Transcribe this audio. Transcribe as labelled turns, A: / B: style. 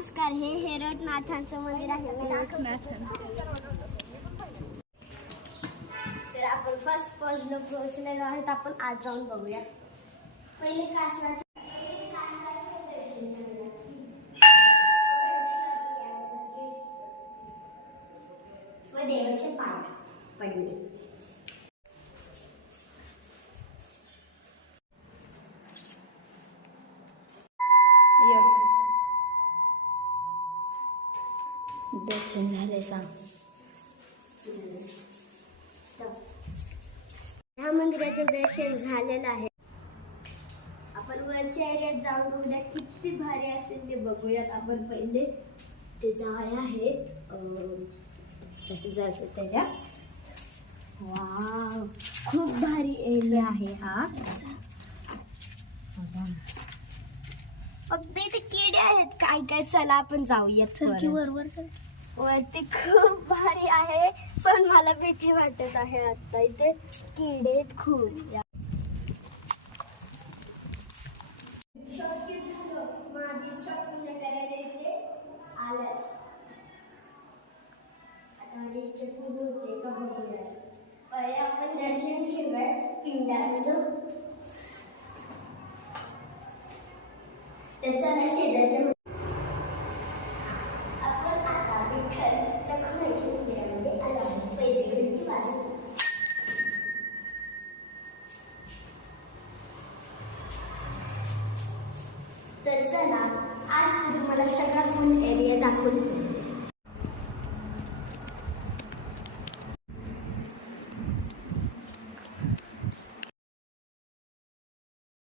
A: नमस्कार हे हेरटनाथांचं मंदिर आहे. तर आपण फर्स्ट पोहोचलो पोहोचलेलो आहेत. आपण आज जाऊन बघूया. पहिले कासवाचे व देवाचे पाठ पडले.
B: दर्शन झाले सांग.
A: या मंदिराचं दर्शन झालेलं आहे. आपण वरच्या एरियात जाऊन उद्या किती भारी असेल ते बघूयात. आपण पहिले ते जाय आहे तसं जायचं त्याच्या? वाव खूप भारी एरिया आहे हा. फक्त आहेत. काय काय चला आपण जाऊयात
B: चल की
A: परत.
B: वर वर चल.
A: वरती खूप भारी आहे पण मला भीती वाटत आहे आता इथे. किडे आहेत खूप या- शक्य झालं माझी त्याचा ना शेजारच्या आपण आता विठ्ठल रखुमाईच्या मंदिरामध्ये आलो आहोत. पहिले घंटी वाजली तर चला आज तुम्हाला सगळा फुल एरिया दाखवून